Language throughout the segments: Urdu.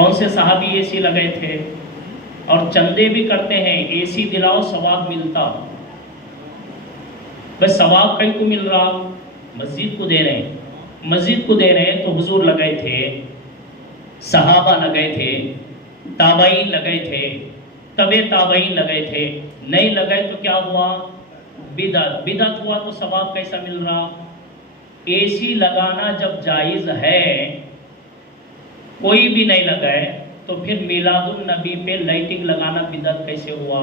کون سے صحابی اے سی لگے تھے اور چندے بھی کرتے ہیں، اے سی دلاؤ ثواب ملتا، بس ثواب کہیں کو مل رہا، مسجد کو دے رہے ہیں، مسجد کو دے رہے ہیں۔ تو حضور لگے تھے، صحابہ لگے تھے، تابعین لگے تھے، تبع تابعین لگے تھے، نہیں لگے تو کیا ہوا؟ بدعت۔ بدعت ہوا تو ثواب کیسا مل رہا؟ اے سی لگانا جب جائز ہے، کوئی بھی نہیں لگائے، تو پھر میلاد النبی پہ لائٹنگ لگانا بدعت کیسے ہوا؟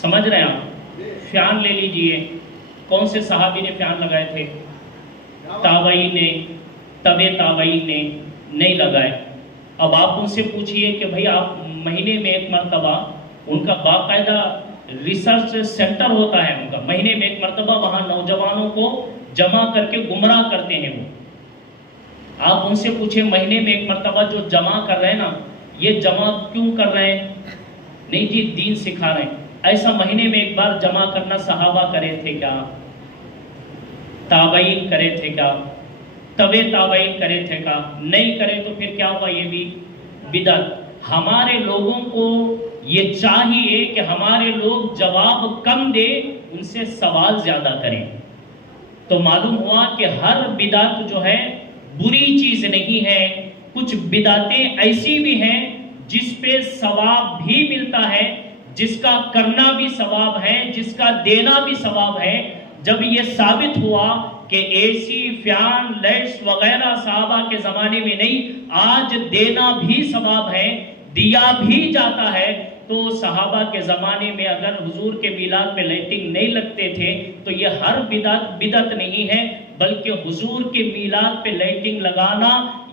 سمجھ رہے ہیں آپ؟ فیان لے لیجئے، کون سے صحابی نے فیان لگائے تھے؟ تابعین نے، تبع تابعین نے نہیں لگائے۔ اب آپ ان سے پوچھئے کہ بھئی آپ مہینے میں ایک مرتبہ، ان کا باقاعدہ ریسرچ سینٹر ہوتا ہے ان کا، مہینے میں ایک مرتبہ وہاں نوجوانوں کو جمع کر کے گمراہ کرتے ہیں وہ۔ آپ ان سے پوچھیں مہینے میں ایک مرتبہ جو جمع کر رہے ہیں نا، یہ جمع کیوں کر رہے ہیں؟ نہیں جی دین سکھا رہے ہیں۔ ایسا مہینے میں ایک بار جمع کرنا صحابہ کرے تھے کیا؟ تابعین کرے تھے کیا؟ تبع تابعین کرے تھے کیا؟ نہیں کرے تو پھر کیا ہوا؟ یہ بھی بدعت۔ ہمارے لوگوں کو یہ چاہیے کہ ہمارے لوگ جواب کم دے، ان سے سوال زیادہ کریں۔ تو معلوم ہوا کہ ہر بدعت جو ہے بری چیز نہیں ہے، کچھ بدعتیں ایسی بھی ہیں جس پہ ثواب بھی ملتا ہے، جس کا کرنا بھی ثواب ہے، جس کا دینا بھی ثواب ہے۔ جب یہ ثابت ہوا کہ اے سی، فیان، لائٹس وغیرہ صحابہ کے زمانے میں نہیں، آج دینا بھی ثواب ہے، دیا بھی جاتا ہے، تو صحابہ کے زمانے میں اگر حضور کے میلاد پہ لائٹنگ نہیں لگتے تھے تو یہ ہر بدعت نہیں ہے، بلکہ حضور کے میلاد پہ لائٹنگ لگانا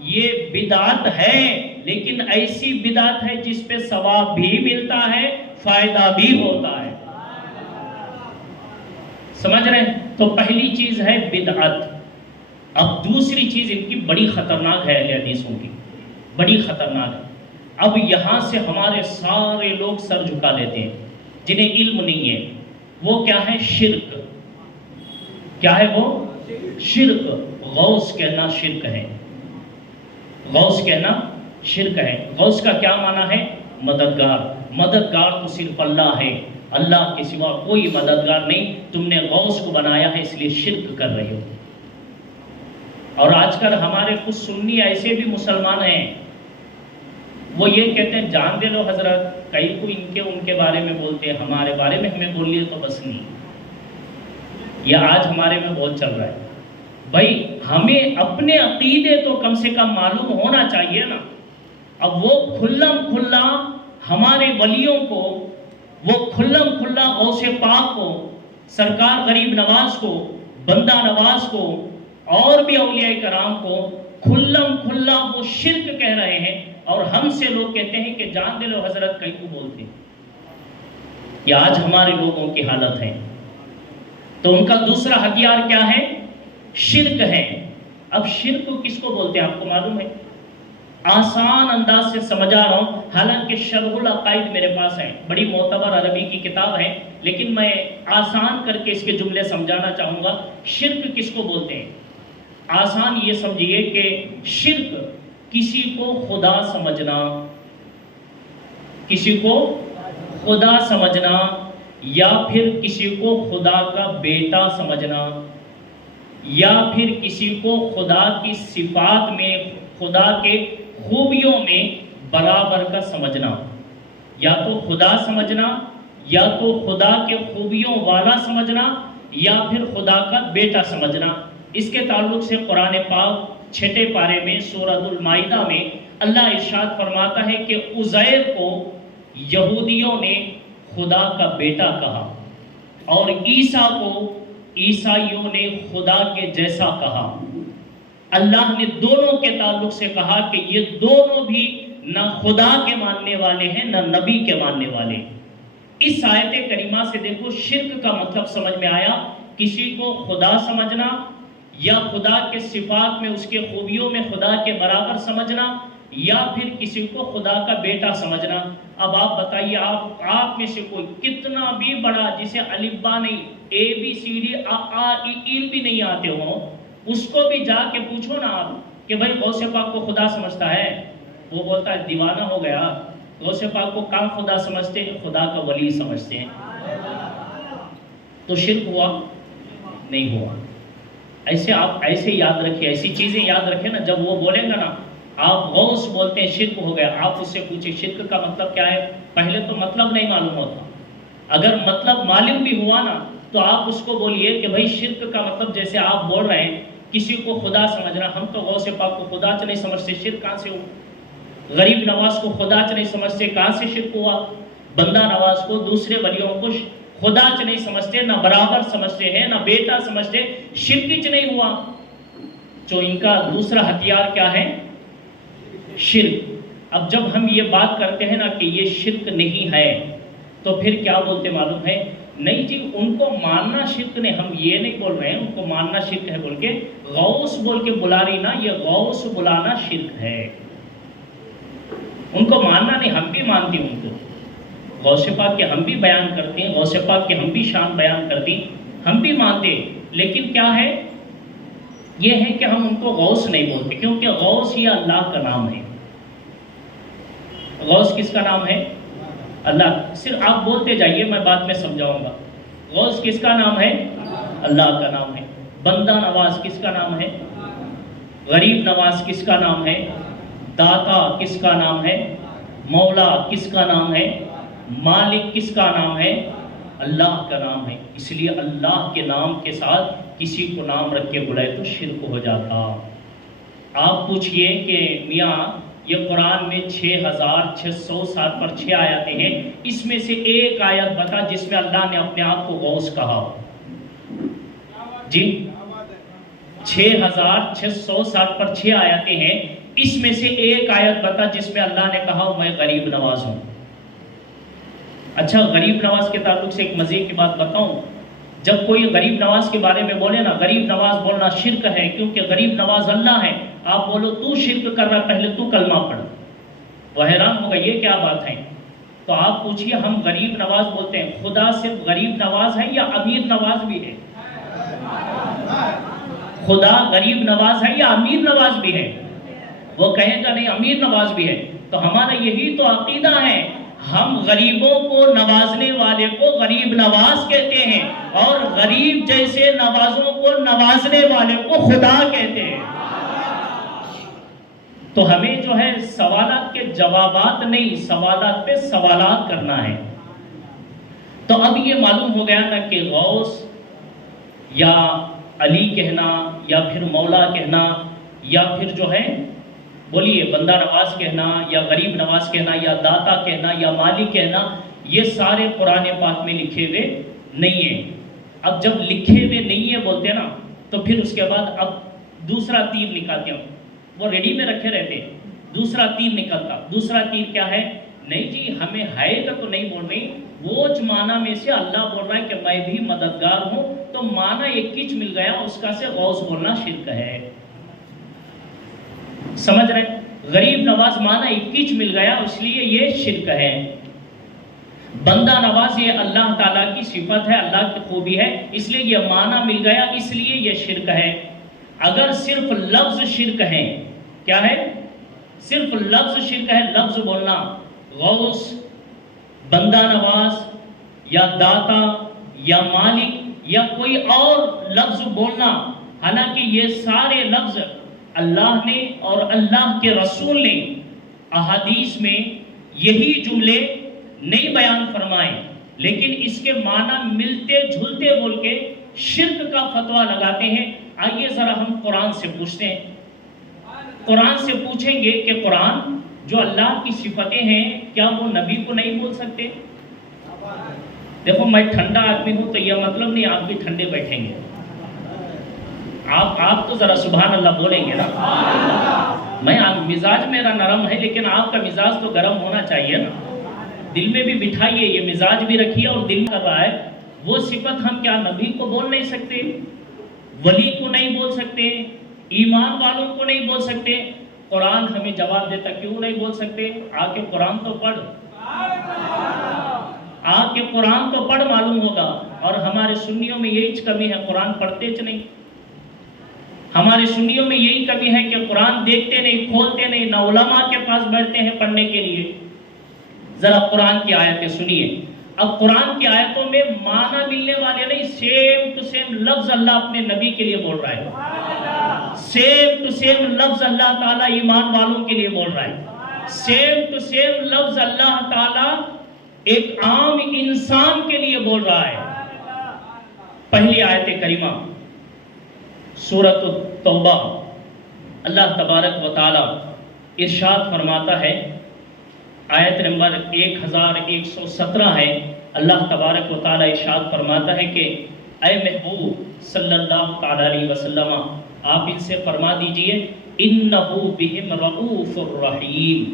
یہ بدعت ہے، لیکن ایسی بدعت ہے جس پہ ثواب بھی ملتا ہے، فائدہ بھی ہوتا ہے۔ سمجھ رہے ہیں؟ تو پہلی چیز ہے بدعت۔ اب دوسری چیز ان کی بڑی خطرناک ہے، اہل حدیثوں کی بڑی خطرناک ہے۔ اب یہاں سے ہمارے سارے لوگ سر جھکا لیتے ہیں جنہیں علم نہیں ہے۔ وہ کیا ہے؟ شرک۔ کیا ہے وہ؟ شرک۔ غوث کہنا شرک ہے، غوث کہنا شرک ہے۔ غوث کا کیا معنی ہے؟ مددگار۔ مددگار تو صرف اللہ ہے، اللہ کے سوا کوئی مددگار نہیں۔ تم نے غوث کو بنایا ہے اس لیے شرک کر رہے ہو۔ اور آج کل ہمارے کچھ سنی ایسے بھی مسلمان ہیں، وہ یہ کہتے ہیں جان دے لو حضرت، کئی کو ان کے بارے میں بولتے ہیں، ہمارے بارے میں ہمیں بول لیے تو بس نہیں۔ یہ آج ہمارے میں بہت چل رہا ہے۔ بھائی ہمیں اپنے عقیدے تو کم سے کم معلوم ہونا چاہیے نا۔ اب وہ کھلم کھلا ہمارے ولیوں کو، وہ کھلم کھلا غوث پاک کو، سرکار غریب نواز کو، بندہ نواز کو، اور بھی اولیاء کرام کو کھلم کھلا وہ شرک کہہ رہے ہیں، اور ہم سے لوگ کہتے ہیں کہ جان دے لو حضرت، کہیں کو بولتے ہیں۔ یہ آج ہمارے لوگوں کی حالت ہے۔ تو ان کا دوسرا ہتھیار کیا ہے؟ شرک ہے۔ اب شرک کو کس کو بولتے ہیں آپ کو معلوم ہے؟ آسان انداز سے سمجھا رہا ہوں، حالانکہ شرح العقائد میرے پاس ہے، بڑی معتبر عربی کی کتاب ہے، لیکن میں آسان کر کے اس کے جملے سمجھانا چاہوں گا۔ شرک کس کو بولتے ہیں؟ آسان یہ سمجھیے کہ شرک کسی کو خدا سمجھنا، کسی کو خدا سمجھنا، یا پھر کسی کو خدا کا بیٹا سمجھنا، یا پھر کسی کو خدا کی صفات میں، خدا کے خوبیوں میں برابر کا سمجھنا، یا تو خدا سمجھنا، یا تو خدا کے خوبیوں والا سمجھنا، یا پھر خدا کا بیٹا سمجھنا۔ اس کے تعلق سے قرآن پاک 6 پارے میں سورۃ المائدہ میں اللہ ارشاد فرماتا ہے کہ عزیر کو یہودیوں نے خدا کا بیٹا کہا، اور عیسیٰ کو عیسائیوں نے خدا کے جیسا کہا۔ اللہ نے دونوں کے تعلق سے کہا کہ یہ دونوں بھی نہ خدا کے ماننے والے ہیں، نہ نبی کے ماننے والے۔ اس آیت کریمہ سے دیکھو شرک کا مطلب سمجھ میں آیا، کسی کو خدا سمجھنا، یا خدا کے صفات میں، اس کے خوبیوں میں خدا کے برابر سمجھنا، یا پھر کسی کو خدا کا بیٹا سمجھنا۔ اب آپ بتائیے، آپ میں سے کوئی کتنا بھی بڑا، جسے الف با نہیں، اے بی سی ڈی آ آ ای ایل بھی نہیں آتے ہوں، اس کو بھی جا کے پوچھو نا آپ کہ بھائی غوث پاک کو خدا سمجھتا ہے، وہ بولتا ہے دیوانہ ہو گیا، غوث پاک کو کہاں خدا سمجھتے ہیں، خدا کا ولی سمجھتے ہیں، تو شرک ہوا نہیں ہوا۔ ایسے آپ ایسے یاد رکھیے، ایسی چیزیں یاد رکھیں نا، جب وہ بولیں گا نا آپ غوث بولتے ہیں شرک ہو گیا، آپ اس سے پوچھیں شرک کا مطلب کیا ہے، پہلے تو مطلب نہیں معلوم ہوتا، اگر مطلب معلوم بھی ہوا نا تو آپ اس کو بولیے کہ بھائی شرک کا مطلب جیسے آپ بول رہے ہیں کسی کو خدا سمجھنا، ہم تو غوث پاک کو خدا چ نہیں سمجھتے، شرک کہاں سے ہوا؟ غریب نواز کو خدا چ نہیں سمجھتے، کہاں سے شرک ہوا؟ بندہ نواز کو، دوسرے ولیوں کو خدا چ نہیں سمجھتے، نہ برابر سمجھتے ہیں، نہ بیٹا سمجھتے، شرک چ نہیں ہوا۔ تو ان کا دوسرا ہتھیار کیا ہے؟ شرک۔ اب جب ہم یہ بات کرتے ہیں نا کہ یہ شرک نہیں ہے تو پھر کیا بولتے معلوم ہے؟ نہیں جی ان کو ماننا شرک نہیں، ہم یہ نہیں بول رہے ہیں ان کو ماننا شرک ہے بول کے، غوث بول کے بلا رہی نا، یہ غوث بلانا شرک ہے، ان کو ماننا نہیں، ہم بھی مانتے ہیں ان کو، غوث پاک کے ہم بھی بیان کرتے ہیں، غوث پاک کے ہم بھی شان بیان کرتے ہیں، ہم بھی مانتے ہیں، لیکن کیا ہے یہ ہے کہ ہم ان کو غوث نہیں بولتے، کیونکہ غوث یہ اللہ کا نام ہے۔ غوث کس کا نام ہے؟ اللہ۔ صرف آپ بولتے جائیے، میں بعد میں سمجھاؤں گا۔ غوث کس کا نام ہے؟ اللہ کا نام ہے۔ بندہ نواز کس کا نام ہے؟ غریب نواز کس کا نام ہے؟ داتا کس کا نام ہے؟ مولا کس کا نام ہے؟ مالک کس کا نام ہے؟ اللہ کا نام ہے۔ اس لیے اللہ کے نام کے ساتھ کسی کو نام رکھ کے بلائے تو شرک ہو جاتا۔ آپ پوچھئے کہ میاں یہ قرآن میں 6607 پر 6 آیاتیں ہیں، اس میں سے ایک آیت بتا جس میں اللہ نے اپنے آپ کو غوث کہا جی؟ 6607 پر 6 آیاتیں ہیں، اس میں سے ایک آیت بتا جس میں اللہ نے کہا میں غریب نواز ہوں۔ اچھا غریب نواز کے تعلق سے ایک مزے کی بات بتاؤں، جب کوئی غریب نواز کے بارے میں بولے نا غریب نواز بولنا شرک ہے کیونکہ غریب نواز اللہ ہے، آپ بولو تو شرک کر رہا، پہلے تو کلمہ پڑھ، وہ حیران ہوگا یہ کیا بات ہے۔ تو آپ پوچھئے ہم غریب نواز بولتے ہیں، خدا صرف غریب نواز ہے یا امیر نواز بھی ہے؟ خدا غریب نواز ہے یا امیر نواز بھی ہے؟ وہ کہے گا نہیں امیر نواز بھی ہے۔ تو ہمارا یہی تو عقیدہ ہے، ہم غریبوں کو نوازنے والے کو غریب نواز کہتے ہیں اور غریب جیسے نوازوں کو نوازنے والے کو خدا کہتے ہیں۔ تو ہمیں جو ہے سوالات کے جوابات نہیں، سوالات پہ سوالات کرنا ہے۔ تو اب یہ معلوم ہو گیا نا کہ غوث یا علی کہنا یا پھر مولا کہنا یا پھر جو ہے بولیے بندہ نواز کہنا یا غریب نواز کہنا یا داتا کہنا یا مالک کہنا، یہ سارے قرآن پاک میں لکھے ہوئے نہیں ہیں۔ اب جب لکھے ہوئے نہیں ہیں بولتے نا تو پھر اس کے بعد اب دوسرا تیر نکالتے ہیں، وہ ریڈی میں رکھے رہتے ہیں، دوسرا تیر نکلتا۔ دوسرا تیر کیا ہے؟ نہیں جی ہمیں ہے گا تو نہیں بول رہی، وہ معنی میں سے اللہ بول رہا ہے کہ میں بھی مددگار ہوں، تو معنی ایک ہی مل گیا، اس کا سے غوث بولنا شرک ہے۔ سمجھ رہے؟ غریب نواز معنی ایک ہی مل گیا، اس لیے یہ شرک ہے۔ بندہ نواز یہ اللہ تعالیٰ کی صفت ہے، اللہ کی خوبی ہے، اس لیے یہ معنی مل گیا، اس لیے یہ شرک ہے۔ اگر صرف لفظ شرک ہے، کیا ہے؟ صرف لفظ شرک ہے، لفظ بولنا، غوث، بندہ نواز یا داتا یا مالک یا کوئی اور لفظ بولنا، حالانکہ یہ سارے لفظ اللہ نے اور اللہ کے رسول نے احادیث میں یہی جملے نہیں بیان فرمائے، لیکن اس کے معنی ملتے جھلتے بول کے شرک کا فتویٰ لگاتے ہیں۔ آئیے ذرا ہم قرآن سے پوچھتے ہیں، قرآن سے پوچھیں گے کہ قرآن جو اللہ کی صفتیں ہیں کیا وہ نبی کو نہیں بول سکتے؟ دیکھو میں ٹھنڈا آدمی ہوں تو یہ مطلب نہیں آپ بھی ٹھنڈے بیٹھیں گے، آپ تو ذرا سبحان اللہ بولیں گے نا۔ میں مزاج میرا نرم ہے لیکن آپ کا مزاج تو گرم ہونا چاہیے نا، دل میں بھی بٹھائیے، یہ مزاج بھی رکھیے اور دل کر رہا ہے، وہ صفت ہم کیا نبی کو بول نہیں سکتے، ولی کو نہیں بول سکتے، ایمان والوں کو نہیں بول سکتے؟ قرآن ہمیں جواب دیتا کیوں نہیں بول سکتے؟ آ کے قرآن تو پڑھ، آ کے قرآن تو پڑھ، معلوم ہوگا۔ اور ہمارے سنیوں میں یہی کمی ہے، قرآن پڑھتے نہیں۔ ہمارے سنیوں میں یہی کمی ہے کہ قرآن دیکھتے نہیں، کھولتے نہیں، نہ علماء کے پاس بیٹھتے ہیں پڑھنے کے لیے۔ ذرا قرآن کی آیتیں سنیے۔ اب قرآن کی آیتوں میں معنی ملنے والے نہیں، سیم ٹو سیم لفظ اللہ اپنے نبی کے لیے بول رہا ہے، سیم ٹو سیم لفظ اللہ تعالیٰ ایمان والوں کے لیے بول رہا ہے، سیم ٹو سیم لفظ اللہ تعالیٰ ایک عام انسان کے لیے بول رہا ہے۔ پہلی آیت کریمہ سورۃ التوبہ، اللہ تبارک و تعالی ارشاد فرماتا ہے، آیت نمبر 1117 ہے۔ اللہ تبارک و تعالی ارشاد فرماتا ہے کہ اے محبوب صلی اللہ تعالی علیہ وسلم، آپ ان سے فرما دیجئے انہ بہم رؤوف الرحیم،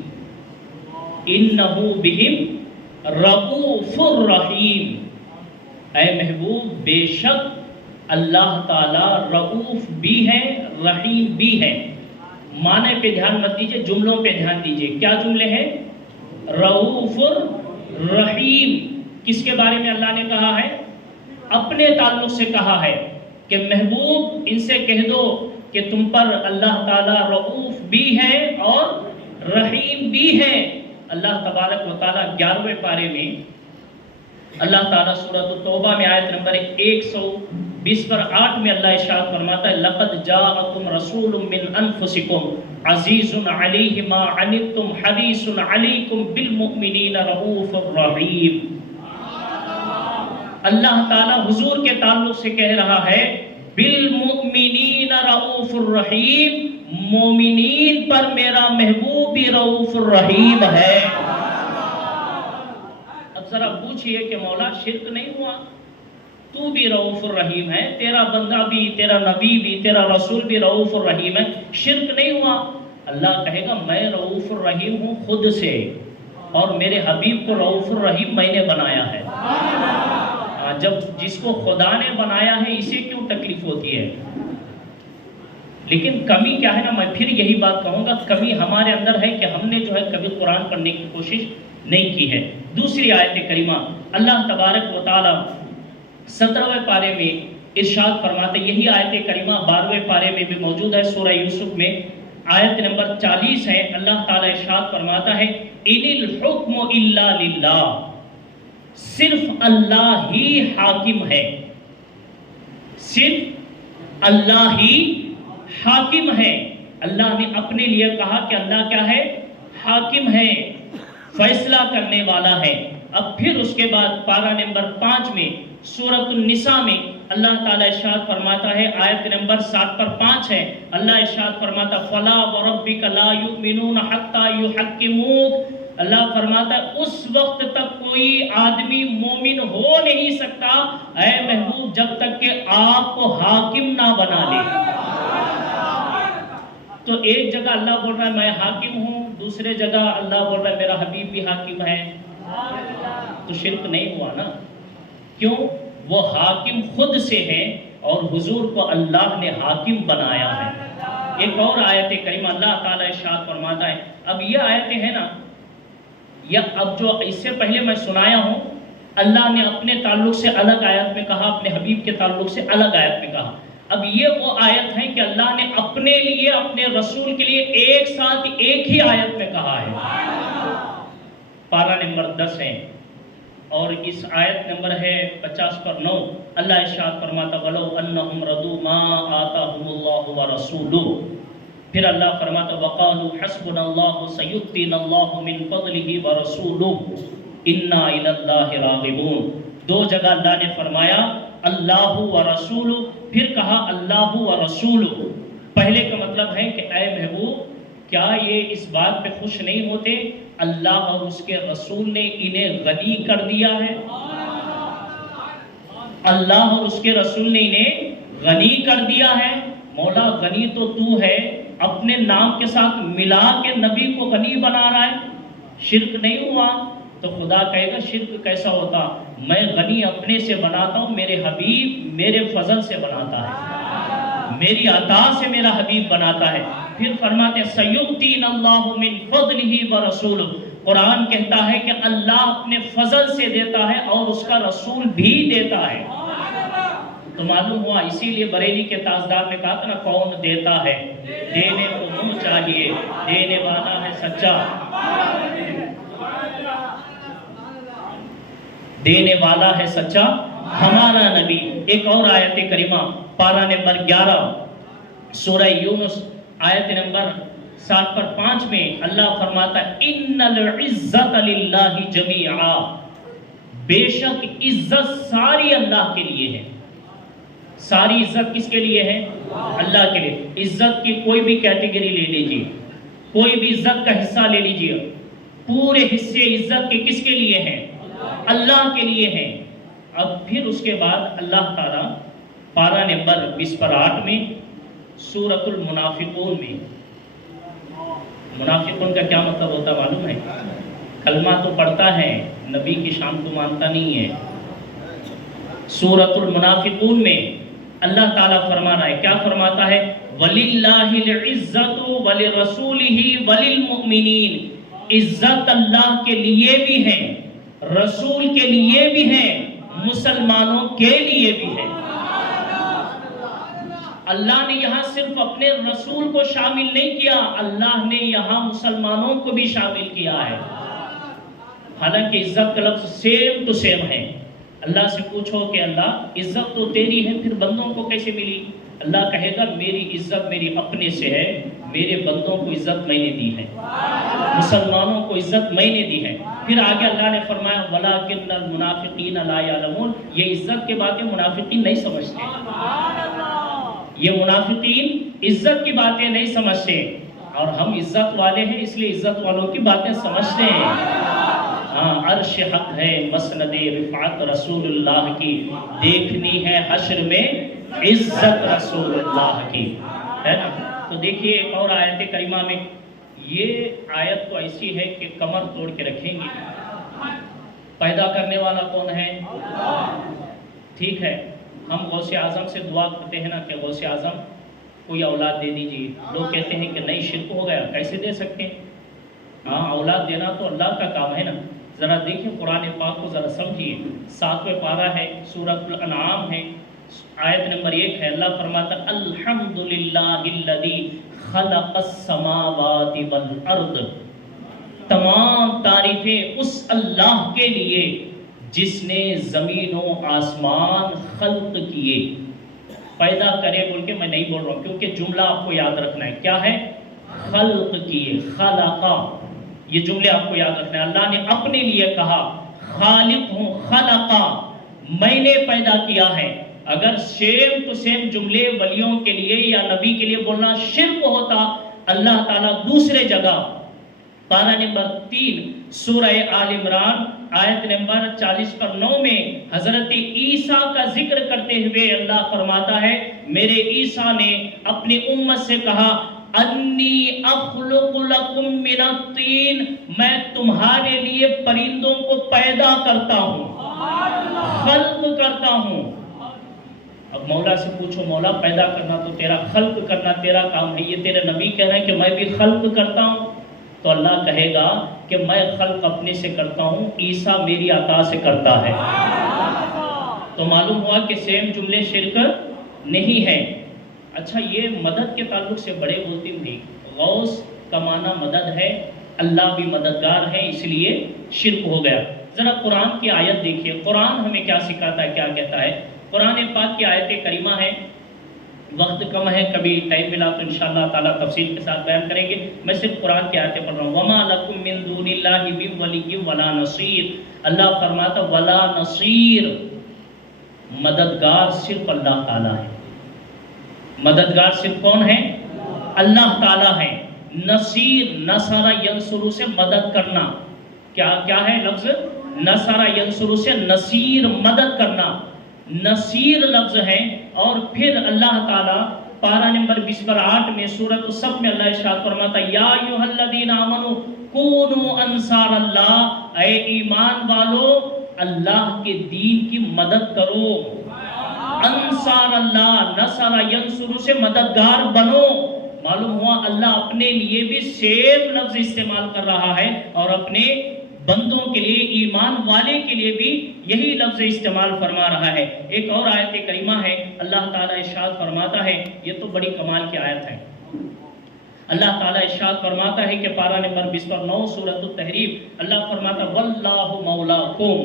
انہ بہم رؤوف الرحیم، اے محبوب بے شک اللہ تعالی رؤوف بھی ہے، رحیم بھی ہے۔ معنی پہ دھیان مت دیجئے، جملوں پہ دھیان دیجئے۔ کیا جملے ہیں؟ رؤوف الرحیم۔ کس کے بارے میں اللہ نے کہا ہے؟ اپنے تعلق سے کہا ہے کہ محبوب ان سے کہہ دو کہ تم پر اللہ تعالی رؤوف بھی ہے اور رحیم بھی ہے۔ اللہ تبارک و تعالی 11ویں پارے میں اللہ تعالیٰ سورۃ التوبہ میں آیت نمبر 120 پر 8 میں اللہ ارشاد فرماتا ہے، لقد جاءکم رسول من انفسکم عزیز علیہ ما عنتم حریص علیکم بالمؤمنین رؤوف الرحیم۔ اللہ تعالیٰ حضور کے تعلق سے کہہ رہا ہے بالمؤمنین رؤوف الرحیم، مومنین پر میرا محبوب بھی رؤوف الرحیم ہے۔ ذرا پوچھئے کہ مولا شرک نہیں ہوا؟ تو بھی رؤوف الرحیم ہے، تیرا بندہ بھی، تیرا نبی بھی، تیرا رسول بھی رؤوف الرحیم ہے، شرک نہیں ہوا؟ اللہ کہے گا میں رؤوف الرحیم ہوں خود سے، اور میرے حبیب کو رؤوف الرحیم میں نے بنایا ہے۔ جب جس کو خدا نے بنایا ہے اسے کیوں تکلیف ہوتی ہے؟ لیکن کمی کیا ہے نا، میں پھر یہی بات کہوں گا، کمی ہمارے اندر ہے کہ ہم نے جو ہے کبھی قرآن پڑھنے کی کوشش نہیں کی ہے۔ دوسری آیت کریمہ اللہ تبارک و تعالی 17ویں پارے میں ارشاد فرماتے، یہی آیت کریمہ 12ویں پارے میں بھی موجود ہے، سورہ یوسف میں آیت نمبر 40 ہے۔ اللہ تعالی ارشاد فرماتا ہے ان الحکم الا للہ، صرف اللہ ہی حاکم ہے، صرف اللہ ہی حاکم ہے۔ اللہ نے اپنے لیے کہا کہ اللہ کیا ہے؟ حاکم ہے، فیصلہ کرنے والا ہے۔ اب پھر اس کے بعد پارہ نمبر 5 میں سورۃ النساء میں اللہ تعالیٰ ارشاد فرماتا ہے، آیت نمبر 7 پر 5 ہے، اللہ ارشاد فرماتا فَلَا وَرَبِّكَ لَا يُؤْمِنُونَ حَتَّى يُحَكِّمُوكَ، اللہ فرماتا ہے اس وقت تک کوئی آدمی مومن ہو نہیں سکتا اے محبوب جب تک کہ آپ کو حاکم نہ بنا لے۔ تو ایک جگہ اللہ بول رہا ہے میں حاکم ہوں، دوسرے جگہ اللہ بول رہا ہے میرا حبیب بھی حاکم ہے، تو شرک نہیں ہوا نا؟ کیوں؟ وہ حاکم خود سے ہے اور حضور کو اللہ نے حاکم بنایا ہے۔ ایک اور آیت کریمہ اللہ تعالیٰ ارشاد فرماتا ہے، اب یہ آیتیں ہیں نا، یا اب جو اس سے پہلے میں سنایا ہوں، اللہ نے اپنے تعلق سے الگ آیت میں کہا، اپنے حبیب کے تعلق سے الگ آیت میں کہا۔ اب یہ وہ آیت ہے کہ اللہ نے اپنے لیے، اپنے رسول کے لیے ایک ساتھ ایک ہی آیت میں کہا ہے۔ پارہ نمبر 10 ہے اور اس آیت نمبر ہے 50 پر 9، اللہ ارشاد فرماتا وَلَوْ أَنَّهُمْ رَضُوا مَا آتَاهُمُ اللَّهُ وَرَسُولُهُ، پھر اللہ فرماتا وَقَالُوا حَسْبُنَا اللَّهُ سَيُؤْتِينَا اللَّهُ مِنْ فَضْلِهِ وَرَسُولُهُ إِنَّا إِلَى اللَّهِ رَاغِبُونَ۔ دو جگہ اللہ نے فرمایا اللہ و رسول، پھر کہا اللہ و رسول۔ پہلے کا مطلب ہے کہ اے محبوب کیا یہ اس بات پہ خوش نہیں ہوتے اللہ اور اس کے رسول نے انہیں غنی کر دیا ہے؟ اللہ اور اس کے رسول نے انہیں غنی کر دیا ہے۔ مولا غنی تو تو ہے، اپنے نام کے ساتھ ملا کے نبی کو غنی بنا رہا ہے، شرک نہیں ہوا؟ تو خدا کہے گا شرک کیسا ہوتا؟ میں غنی اپنے سے بناتا ہوں، میرے حبیب میرے فضل سے بناتا ہے، میری عطا سے میرا حبیب بناتا ہے۔ پھر فرماتے ہیں سَيُؤْتِينَ اللَّهُ مِنْ فَضْلِهِ وَرَسُولُهُ، قرآن کہتا ہے کہ اللہ اپنے فضل سے دیتا ہے اور اس کا رسول بھی دیتا ہے۔ تو معلوم ہوا اسی لیے بریلی کے تاجدار نے کہا تھا نا، کون دیتا ہے دینے کو منہ چاہیے، دینے والا ہے سچا، دینے والا ہے سچا ہمارا نبی۔ ایک اور آیت کریمہ پارہ نمبر 11 سورہ یونس آیت نمبر 60/5 میں اللہ فرماتا ہے ان العزت للہ جمیعا، بے شک عزت ساری اللہ کے لیے ہے۔ ساری عزت کس کے لیے ہے؟ اللہ کے لیے۔ عزت کی کوئی بھی کیٹیگری لے لیجیے، کوئی بھی عزت کا حصہ لے لیجیے، پورے حصے عزت کے کس کے لیے ہیں؟ اللہ کے لیے ہیں۔ اب پھر اس کے بعد اللہ تعالیٰ پارہ نمبر 20/8 میں سورۃ المنافقون میں، منافقون کا کیا مطلب ہوتا معلوم ہے؟ کلمہ تو پڑھتا ہے، نبی کی شان کو مانتا نہیں ہے۔ سورۃ المنافقون میں اللہ تعالیٰ فرما رہا ہے، کیا فرماتا ہے؟ وَلِلَّهِ الْعِزَّةُ وَلِرَسُولِهِ وَلِلْمُؤْمِنِينَ، عزت اللہ کے لیے بھی ہے، رسول کے لیے بھی ہے، مسلمانوں کے لیے بھی ہے۔ اللہ نے یہاں صرف اپنے رسول کو شامل نہیں کیا، اللہ نے یہاں مسلمانوں کو بھی شامل کیا ہے۔ حالانکہ عزت کا لفظ سیم ٹو سیم ہے۔ اللہ سے پوچھو کہ اللہ عزت تو تیری ہے، پھر بندوں کو کیسے ملی؟ اللہ کہے گا میری عزت میری اپنے سے ہے، میرے بندوں کو عزت میں نے دی ہے، مسلمانوں کو عزت میں نے دی ہے۔ پھر آگے اللہ نے فرمایا وَلَٰكِنَّ الْمُنَافِقِينَ لَا يَعْلَمُونَ، یہ عزت کے باتیں منافقین نہیں سمجھتے، یہ منافقین عزت کی باتیں نہیں سمجھتے، اور ہم عزت والے ہیں اس لیے عزت والوں کی باتیں سمجھتے ہیں۔ عرش حق ہے مسند رفعت رسول اللہ کی، دیکھنی ہے حشر میں عزت رسول اللہ کی، ہے نا؟ تو دیکھیے ایک اور آیت کریمہ میں، یہ آیت تو ایسی ہے کہ کمر توڑ کے رکھیں گے۔ پیدا کرنے والا کون ہے؟ ٹھیک ہے، ہم غوث اعظم سے دعا کرتے ہیں نا کہ غوث اعظم کوئی اولاد دے دیجیے، لوگ کہتے ہیں کہ نہیں شرک ہو گیا، کیسے دے سکتے ہیں؟ ہاں اولاد دینا تو اللہ کا کام ہے نا۔ ذرا دیکھیں قرآن پاک کو ذرا سمجھیے، 7واں پارہ ہے، سورۃ الانعام ہے، آیت نمبر 1 ہے، اللہ فرماتا الحمدللہ الذی خلق السماوات والارض، تمام تعریفیں اس اللہ کے لیے جس نے زمین و آسمان خلق کیے۔ پیدا کرے بول کے میں نہیں بول رہا ہوں، کیونکہ جملہ آپ کو یاد رکھنا ہے، کیا ہے؟ خلق کیے، خلقا، یہ جملے آپ کو یاد رکھنا ہے۔ اللہ نے اپنے لیے کہا خالق ہوں، خلقا، میں نے پیدا کیا ہے۔ اگر سیم ٹو سیم جملے ولیوں کے لیے یا نبی کے لیے بولنا شرک ہوتا، اللہ تعالیٰ دوسرے جگہ پارہ نمبر 3 سورہ آل عمران آیت نمبر 40/9 میں حضرت عیسیٰ کا ذکر کرتے ہوئے اللہ فرماتا ہے میرے عیسیٰ نے اپنی امت سے کہا انی اخلق لکم من الطین، میں تمہارے لیے پرندوں کو پیدا کرتا ہوں، خلق کرتا ہوں۔ اب مولا سے پوچھو مولا پیدا کرنا تو تیرا، خلق کرنا تیرا کام ہے، یہ تیرے نبی کہہ رہے ہیں کہ میں بھی خلق کرتا ہوں، تو اللہ کہے گا کہ میں خلق اپنے سے کرتا ہوں، عیسیٰ میری عطا سے کرتا ہے۔ تو معلوم ہوا کہ سیم جملے شرک نہیں ہے۔ اچھا یہ مدد کے تعلق سے بڑے بولتے ہیں، غوث کا معنی مدد ہے، اللہ بھی مددگار ہے، اس لیے شرک ہو گیا۔ ذرا قرآن کی آیت دیکھیے، قرآن ہمیں کیا سکھاتا ہے، کیا کہتا ہے؟ قرآن پاک کی آیت کریمہ ہے، وقت کم ہے، کبھی ٹائم ملا تو انشاءاللہ تعالیٰ تفصیل کے ساتھ بیان کریں گے، میں صرف قرآن کی آیتیں پڑھ رہا ہوں۔ وَمَا لَكُم مِّن دُونِ اللَّهِ مِن وَلِيٍّ وَلَا نَصِيرٍ، اللہ فرماتا وَلَا نَصِيرٍ، مددگار صرف اللہ تعالیٰ ہے۔ مددگار صرف کون ہے؟ اللہ تعالیٰ ہے۔ نصیر، نصر ینصر سے مدد کرنا، کیا ہے لفظ؟ نصر ینصر سے نصیر، مدد کرنا، نصیر لفظ ہے۔ اور پھر اللہ تعالیٰ پارہ نمبر 20/8 میں سورۃ الصف میں اللہ ارشاد فرماتا یا ایھا الذین آمنوا کونوا انصار اللہ، اے ایمان والو اللہ کے دین کی مدد کرو۔ انصار اللہ، نصر ینصر سے مددگار بنو۔ معلوم ہوا اللہ اپنے لیے بھی سیم لفظ استعمال کر رہا ہے اور اپنے بندوں کے لیے، ایمان والے کے لیے بھی یہی لفظ استعمال فرما رہا ہے۔ ایک اور آیت کریمہ ہے، اللہ تعالیٰ ارشاد فرماتا ہے، یہ تو بڑی کمال کی آیت ہے۔ اللہ تعالیٰ ارشاد فرماتا ہے کہ پارہ نمبر 29 سورۃ التحریم، اللہ فرماتا ہے واللہ مولاکم،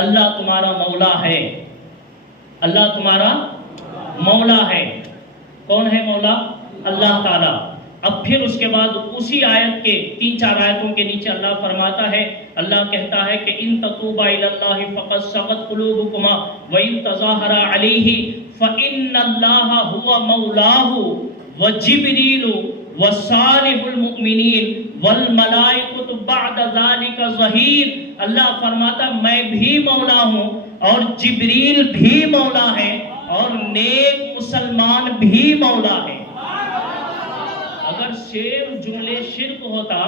اللہ تمہارا مولا ہے، اللہ تمہارا مولا ہے۔ کون ہے مولا؟ اللہ تعالیٰ۔ اب پھر اس کے بعد اسی آیت کے 3-4 آیتوں کے نیچے اللہ فرماتا ہے، اللہ کہتا ہے کہ ان تتوبا الی اللہ فقد صغت قلوبکما وان تظاہرا علیہ فان اللہ هو مولاہ وجبریل وصالح المؤمنین والملائکۃ بعد ذلک ظہیر۔ اللہ فرماتا میں بھی مولا ہوں اور جبریل بھی مولا ہے اور نیک مسلمان بھی مولا ہے۔ اگر سیم جملے شرک ہوتا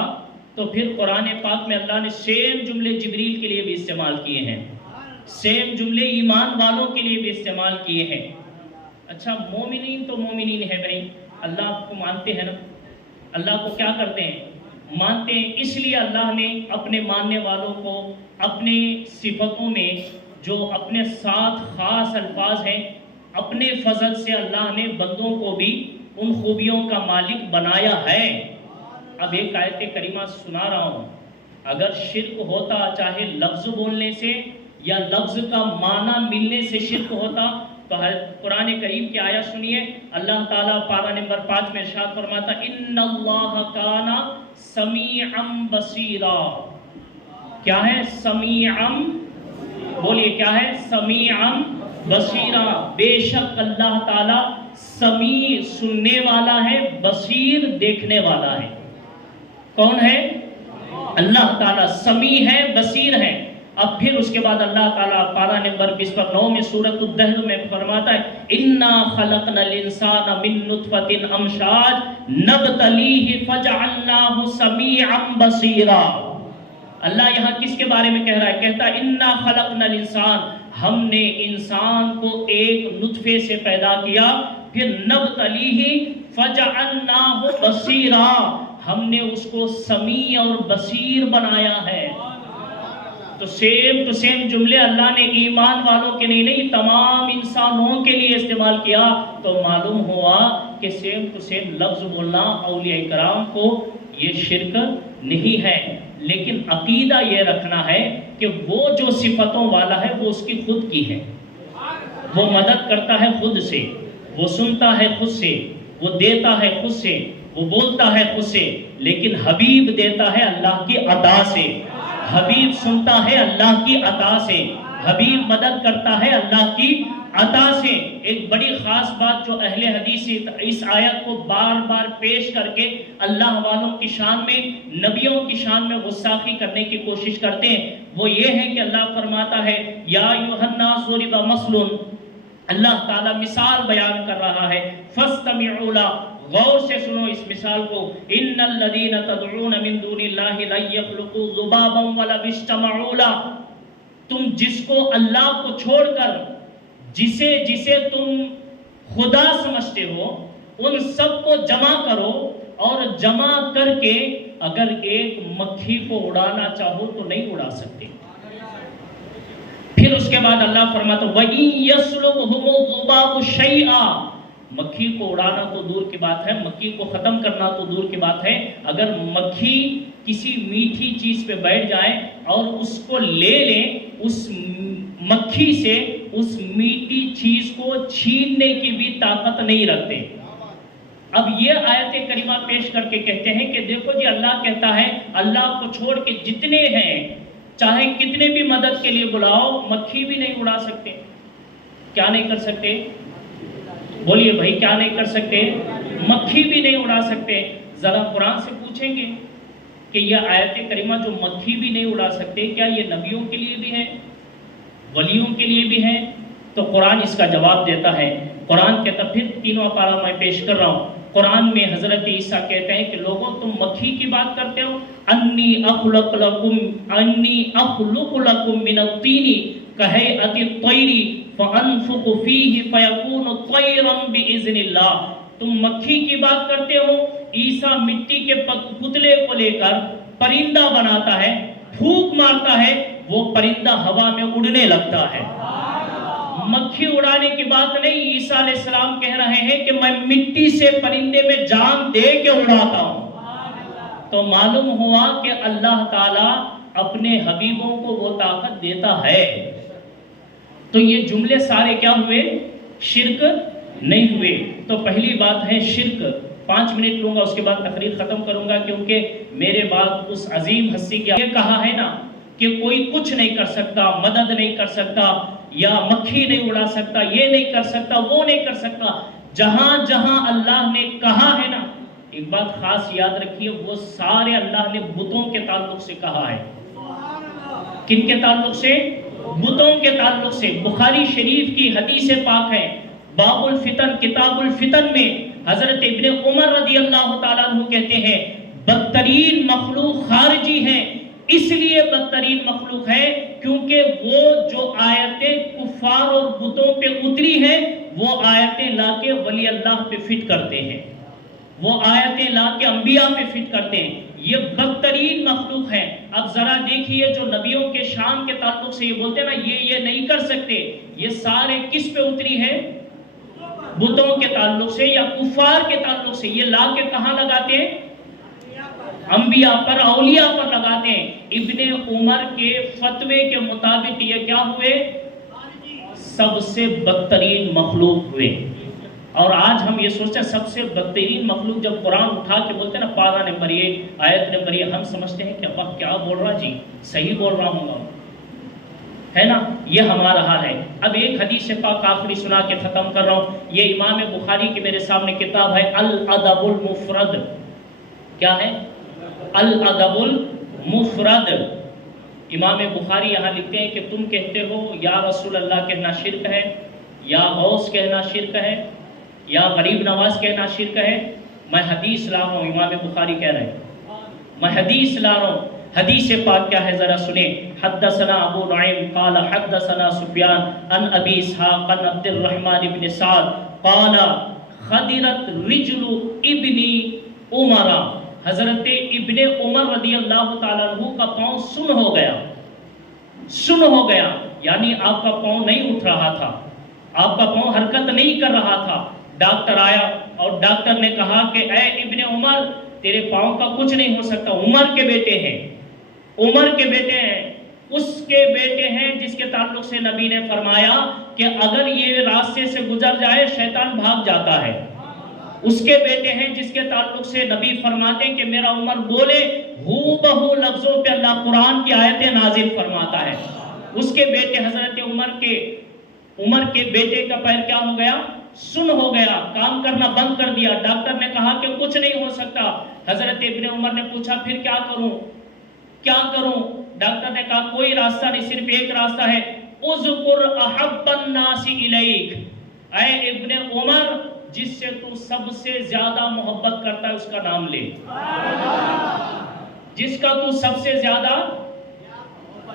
تو پھر قرآن پاک میں اللہ نے سیم جملے جبریل کے لیے بھی استعمال کیے ہیں، سیم جملے ایمان والوں کے لیے بھی استعمال کیے ہیں۔ اچھا مومنین تو مومنین ہے بھائی، اللہ کو مانتے ہیں نا، اللہ کو کیا کرتے ہیں؟ مانتے ہیں۔ اس لیے اللہ نے اپنے ماننے والوں کو اپنے صفتوں میں جو اپنے ساتھ خاص الفاظ ہیں، اپنے فضل سے اللہ نے بندوں کو بھی ان خوبیوں کا مالک بنایا ہے۔ اب ایک آیت کریمہ سنا رہا ہوں، اگر شرک ہوتا چاہے لفظ بولنے سے یا لفظ کا معنی ملنے سے شرک ہوتا تو قرآن کریم کی آیت سنیے، اللہ تعالیٰ پارہ نمبر 5 میں ارشاد فرماتا ان اللہ کان سمیعا بصیرا۔ کیا ہے سمیعا؟ بولیے کیا ہے؟ سمیعا بصیرا۔ بے شک اللہ تعالیٰ سمیع سننے والا ہے، بصیر دیکھنے والا ہے۔ کون ہے؟ اللہ تعالیٰ سمیع ہے، بصیر ہے۔ اب پھر اس کے بعد اللہ تعالیٰ پارہ نمبر 29 میں سورۃ الدہر میں فرماتا ہے انا خلقنا الانسان من نطفۃ امشاج نبتلیہ فجعلناہ سمیعا بصیرا۔ اللہ یہاں کس کے بارے میں کہہ رہا ہے؟ کہتا ہے انا خلقنا الانسان، ہم نے انسان کو ایک نطفے سے پیدا کیا، پھر نبتلیہ فجعلناہ بصیرا، ہم نے اس کو سمیع اور بصیر بنایا ہے۔ تو سیم جملے اللہ نے ایمان والوں کے نہیں تمام انسانوں کے لیے استعمال کیا، تو معلوم ہوا کہ سیم لفظ بولنا اولیاء کرام کو یہ شرک نہیں ہے۔ لیکن عقیدہ یہ رکھنا ہے کہ وہ جو صفتوں والا ہے وہ اس کی خود کی ہے، وہ مدد کرتا ہے خود سے، وہ سنتا ہے خود سے، وہ دیتا ہے خود سے، وہ بولتا ہے خود سے، لیکن حبیب دیتا ہے اللہ کی عطا سے، حبیب سنتا ہے اللہ کی عطا سے، حبیب مدد کرتا ہے اللہ کی عطا سے۔ ایک بڑی خاص بات جو اہل حدیث اس آیت کو بار بار پیش کر کے اللہ والوں کی شان میں، نبیوں کی شان میں غستاخی کرنے کی کوشش کرتے ہیں، وہ یہ ہے کہ اللہ فرماتا ہے یا ایھا الناس ضرب مثل، اللہ تعالیٰ مثال بیان کر رہا ہے، فاستمعوا لہ، غور سے سنو اس مثال کو، ان الذین تدعون من دون اللہ لن یخلقوا ذبابا ولو اجتمعوا لہ، تم جس کو اللہ کو چھوڑ کر جسے تم خدا سمجھتے ہو ان سب کو جمع کرو، اور جمع کر کے اگر ایک مکھی کو اڑانا چاہو تو نہیں اڑا سکتے۔ پھر اس کے بعد اللہ فرماتا وَإِن يَسْلُبْهُمُ الذُّبَابُ شَيْئًا، مکھی کو اڑانا تو دور کی بات ہے، مکھی کو ختم کرنا تو دور کی بات ہے، اگر مکھی کسی میٹھی چیز پہ بیٹھ جائے اور اس کو لے لیں، اس مکھی سے اس میٹھی چیز کو چھیننے کی بھی طاقت نہیں رکھتے۔ اب یہ آیت کریمہ پیش کر کے کہتے ہیں کہ دیکھو جی اللہ کہتا ہے اللہ کو چھوڑ کے جتنے ہیں چاہے کتنے بھی مدد کے لیے بلاؤ، مکھی بھی نہیں اڑا سکتے۔ کیا نہیں کر سکتے؟ بولیے بھائی کیا نہیں کر سکتے؟ مکھی بھی نہیں اڑا سکتے۔ ذرا قرآن سے پوچھیں گے کہ یہ آیت کریمہ جو مکھی بھی نہیں اڑا سکتے، کیا یہ نبیوں کے لیے بھی ہے، ولیوں کے لیے بھی ہے؟ تو قرآن اس کا جواب دیتا ہے۔ قرآن کہتا پھر تینوں پارہ میں پیش کر رہا ہوں، قرآن میں حضرت عیسیٰ کہتے ہیں کہ لوگوں تم مکھی کی بات کرتے ہو، انی اخلق لکم من الطین کہیئۃ الطیر فانفخ فیہ فیکون طیرا باذن اللہ، تم مکھی کی بات کرتے ہو، عیسیٰ مٹی کے پتلے کو لے کر پرندہ بناتا ہے، پھونک مارتا ہے، وہ پرندہ ہوا میں اڑنے لگتا ہے۔ مکھی اڑانے کی بات نہیں، عیسیٰ علیہ السلام کہہ رہے ہیں کہ میں مٹی سے پرندے میں جان دے کے اڑاتا ہوں۔ تو معلوم ہوا کہ اللہ تعالیٰ اپنے حبیبوں کو وہ طاقت دیتا ہے۔ تو یہ جملے سارے کیا ہوئے؟ شرک نہیں ہوئے۔ تو پہلی بات ہے شرک۔ 5 منٹ لوں گا، اس کے بعد تقریر ختم کروں گا، کیونکہ میرے بعد اس عظیم ہستی کی یہ کہا ہے نا کہ کوئی کچھ نہیں کر سکتا، مدد نہیں کر سکتا، یا مکھی نہیں اڑا سکتا، یہ نہیں کر سکتا، وہ نہیں کر سکتا۔ جہاں جہاں اللہ نے کہا ہے نا، ایک بات خاص یاد رکھیے، وہ سارے اللہ نے بتوں کے تعلق سے کہا ہے۔ کن کے تعلق سے؟ بتوں کے تعلق سے۔ بخاری شریف کی حدیث پاک ہے، باب الفتن، کتاب الفتن میں حضرت ابن عمر رضی اللہ تعالیٰ عنہ کہتے ہیں بدترین مخلوق خارجی ہے، اس لیے بدترین مخلوق ہے کیونکہ وہ جو آیتیں کفار اور بتوں پہ اتری ہیں وہ آیتیں لا کے ولی اللہ پہ فٹ کرتے ہیں، وہ آیتیں لا کے انبیاء پہ فٹ کرتے ہیں۔ یہ بدترین مخلوق ہے۔ اب ذرا دیکھیے جو نبیوں کے شان کے تعلق سے یہ بولتے ہیں نا یہ نہیں کر سکتے، یہ سارے کس پہ اتری ہے؟ بتوں کے تعلق سے یا کفار کے تعلق سے۔ یہ لا کے کہاں لگاتے ہیں؟ انبیاء پر، اولیاء پر لگاتے ہیں۔ ابن عمر کے فتوے کے مطابق یہ کیا ہوئے؟ سب سے بدترین مخلوق ہوئے۔ اور آج ہم یہ سوچتے ہیں سب سے بدترین مخلوق، جب قرآن اٹھا کے بولتے ہیں نا پارہ نمبر 1 آیت نمبر 1، ہم سمجھتے ہیں کہ ابا کیا بول رہا جی، صحیح بول رہا ہوں گا، ہے نا؟ یہ ہمارا حال ہے۔ اب ایک حدیث پاک آخری سنا کے ختم کر رہا ہوں۔ یہ امام بخاری کی میرے سامنے کتاب ہے الادب المفرد۔ کیا ہے؟ الادب المفرد۔ امام بخاری یہاں لکھتے ہیں کہ تم کہتے ہو یا رسول اللہ کہنا شرک ہے، یا غوث کہنا شرک ہے، یا غریب نواز کہنا شرک ہے۔ میں حدیث لا رہا ہوں، امام بخاری کہہ رہے ہیں، میں حدیث لا رہا ہوں۔ حدیث پاک کیا ہے ذرا سنیں۔ حدثنا ابو نعیم قال حدثنا سفیان عن ابی اسحاق عن عبد الرحمن بن سعد قال خدرت رجل ابن عمر، حضرت ابن عمر رضی اللہ تعالیٰ عنہ کا پاؤں سن ہو گیا، سن ہو گیا، یعنی آپ کا پاؤں نہیں اٹھ رہا تھا، آپ کا پاؤں حرکت نہیں کر رہا تھا۔ ڈاکٹر آیا اور ڈاکٹر نے کہا کہ اے ابن عمر تیرے پاؤں کا کچھ نہیں ہو سکتا، عمر کے بیٹے ہیں، عمر کے بیٹے ہیں، اس کے بیٹے ہیں جس کے تعلق سے نبی نے فرمایا کہ اگر یہ راستے سے گزر جائے شیطان بھاگ جاتا ہے۔ اس کے بیٹے ہیں جس کے تعلق سے نبی فرماتے ہیں کہ میرا عمر بولے ہو بہو لفظوں پہ اللہ قرآن کی آیتیں نازل فرماتا ہے۔ اس کے بیٹے حضرت عمر کے بیٹے کا پیر کیا ہو گیا؟ سن ہو گیا، کام کرنا بند کر دیا۔ ڈاکٹر نے کہا کہ کچھ نہیں ہو سکتا۔ حضرت ابن عمر نے پوچھا پھر کیا کروں، کیا کروں؟ ڈاکٹر نے کہا کوئی راستہ نہیں، صرف ایک راستہ ہے، اذکر احب الناس الیک، اے ابن عمر جس سے تو سب سے زیادہ محبت کرتا ہے اس کا نام لے، جس کا تو سب سے زیادہ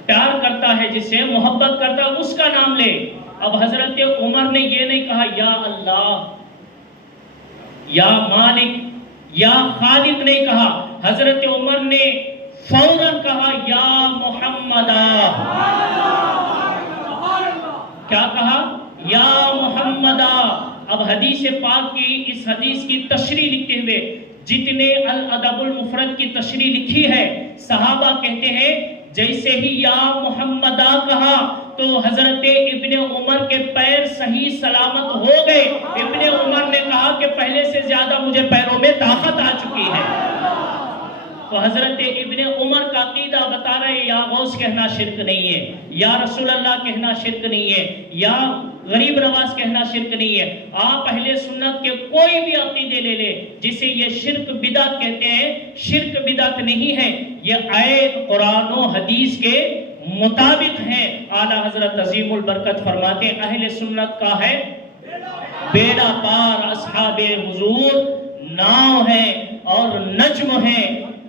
پیار کرتا ہے، جس سے محبت کرتا ہے اس کا نام لے۔ اب حضرت عمر نے یہ نہیں کہا یا اللہ یا مالک یا خالق نہیں کہا، حضرت عمر نے فوراً کہا یا محمد۔ کیا کہا؟ یا محمد۔ اب حدیث پاک کی اس حدیث کی تشریح لکھتے ہوئے جتنے الادب المفرد کی تشریح لکھی ہے، صحابہ کہتے ہیں جیسے ہی یا محمدہ کہا تو حضرت ابن عمر کے پیر صحیح سلامت ہو گئے۔ ابن عمر نے کہا کہ پہلے سے زیادہ مجھے پیروں میں طاقت آ چکی ہے۔ تو حضرت ابن عمر کا عقیدہ بتا رہے یا غوث کہنا شرک نہیں ہے، یا رسول اللہ کہنا شرک نہیں ہے، یا غریب نواز کہنا شرک نہیں ہے۔ آپ اہل سنت کے کوئی بھی عقیدے لے لے جسے یہ شرک بدعت کہتے ہیں، شرک بدعت نہیں ہے، یہ آیت قرآن و حدیث کے مطابق ہے۔ اعلیٰ حضرت عظیم البرکت فرماتے ہیں اہل سنت کا ہے بیڑا پار، اصحاب حضور ناؤ ہے اور نجم ہے،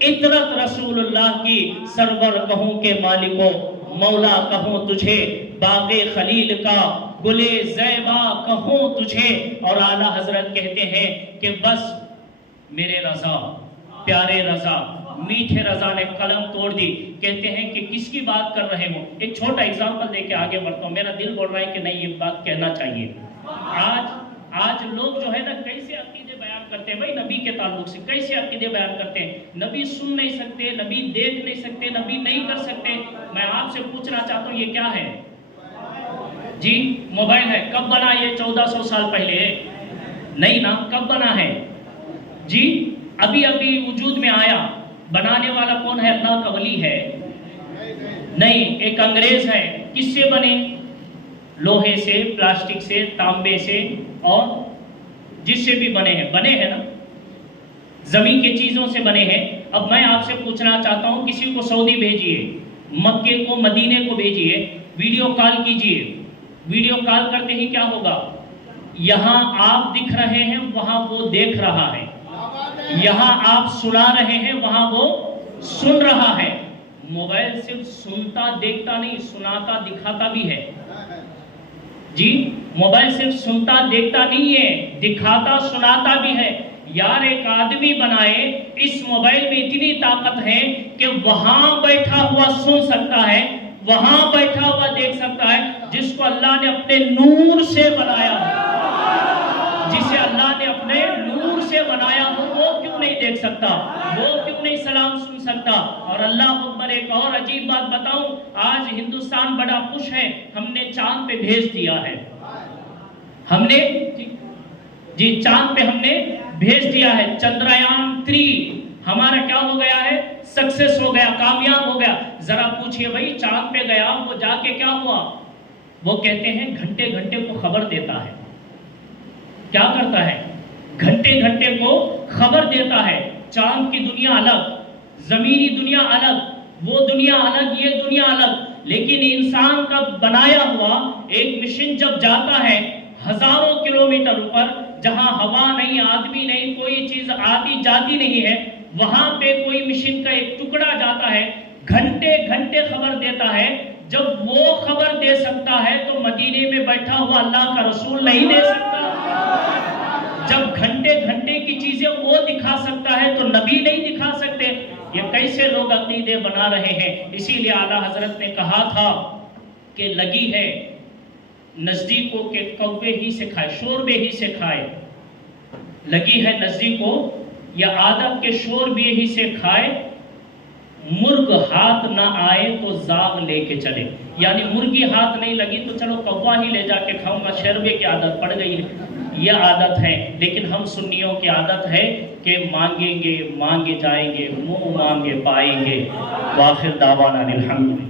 عطرت رسول اللہ کی سرور کہوں کے مالکو، مولا کہوں تجھے، باغ خلیل کا گلے زیبا کہوں تجھے۔ اور اعلیٰ حضرت کہتے ہیں کہ بس میرے رضا، پیارے رضا، میٹھے رضا نے قلم توڑ دی. کہتے ہیں کہ کس کی بات کر رہے ہو. ایک چھوٹا اگزامپل دے کے آگے بڑھتا ہوں. میرا دل بول رہا ہے کہ نہیں یہ بات کہنا چاہیے. آج لوگ جو ہے نا کیسے عقیدے بیان کرتے ہیں بھائی نبی کے تعلق سے, کیسے عقیدے بیان کرتے ہیں. نبی سن نہیں سکتے, نبی دیکھ نہیں سکتے, نبی نہیں کر سکتے. میں آپ سے پوچھنا چاہتا ہوں یہ کیا ہے جی؟ موبائل ہے. کب بنا یہ؟ 1400 سال پہلے نہیں نا. کب بنا ہے جی؟ ابھی وجود میں آیا. بنانے والا کون ہے؟ اللہ کا ولی ہے؟ نہیں, ایک انگریز ہے. کس سے بنے؟ لوہے سے, پلاسٹک سے, تانبے سے, اور جس سے بھی بنے ہیں نا, زمین کے چیزوں سے بنے ہیں. اب میں آپ سے پوچھنا چاہتا ہوں, کسی کو سعودی بھیجئے, مکے کو, مدینے کو بھیجئے, ویڈیو کال کیجئے. ویڈیو کال کرتے ہی کیا ہوگا؟ یہاں آپ دکھ رہے ہیں, وہاں وہ دیکھ رہا ہے. یہاں آپ سنا رہے ہیں, وہاں وہ سن رہا ہے. موبائل صرف سنتا دیکھتا نہیں, سناتا دکھاتا بھی ہے جی. موبائل صرف سنتا دیکھتا نہیں ہے, دکھاتا سناتا بھی ہے. یار ایک آدمی بنائے, اس موبائل میں اتنی طاقت ہے کہ وہاں بیٹھا ہوا سن سکتا ہے, وہاں بیٹھا ہوا دیکھ سکتا ہے. جس کو اللہ نے اپنے نور سے بنایا ہو, جسے اللہ نے اپنے نور سے بنایا ہو, وہ کیوں نہیں دیکھ سکتا؟ وہ کیوں نہیں سلام سن سکتا؟ اور اللہ اکبر, ایک اور عجیب بات بتاؤں, آج ہندوستان بڑا خوش ہے, ہم نے چاند پہ بھیج دیا ہے. ہم نے جی چاند پہ ہم نے بھیج دیا ہے. چندریان 3 ہمارا کیا ہو گیا ہے؟ سکسیس ہو گیا, کامیاب ہو گیا. ذرا پوچھئے بھائی چاند پہ گیا, وہ جا کے کیا ہوا؟ وہ کہتے ہیں گھنٹے گھنٹے کو خبر دیتا ہے. کیا کرتا ہے؟ گھنٹے گھنٹے کو خبر دیتا ہے. چاند کی دنیا الگ, زمینی دنیا الگ, وہ دنیا الگ, یہ دنیا الگ. لیکن انسان کا بنایا ہوا ایک مشن جب جاتا ہے ہزاروں کلومیٹر اوپر, جہاں ہوا نہیں, آدمی نہیں, کوئی چیز آتی جاتی نہیں ہے, وہاں پہ کوئی مشن کا ایک ٹکڑا جاتا ہے, گھنٹے گھنٹے خبر دیتا ہے. جب وہ خبر دے سکتا ہے تو مدینے میں بیٹھا ہوا اللہ کا رسول نہیں دے سکتا. جب گھنٹے گھنٹے کی چیزیں وہ دکھا سکتا ہے تو نبی نہیں دکھا سکتے. یہ کیسے لوگ عقیدے بنا رہے ہیں. اسی لیے اعلیٰ حضرت نے کہا تھا کہ لگی ہے نزدیک کو کہ کوے ہی سے کھائے, شوربے ہی سے کھائے. لگی ہے نزدیک کو یا عادت کے شوربے ہی سے کھائے. مرغ ہاتھ نہ آئے تو زاغ لے کے چلے. یعنی مرغی ہاتھ نہیں لگی تو چلو کوا ہی لے جا کے کھاؤں گا, شوربے کی عادت پڑ گئی ہے. یہ عادت ہے. لیکن ہم سنیوں کی عادت ہے کہ مانگیں گے مانگے جائیں گے, منہ مانگے پائیں گے. وآخر دعوانا الحمدللہ.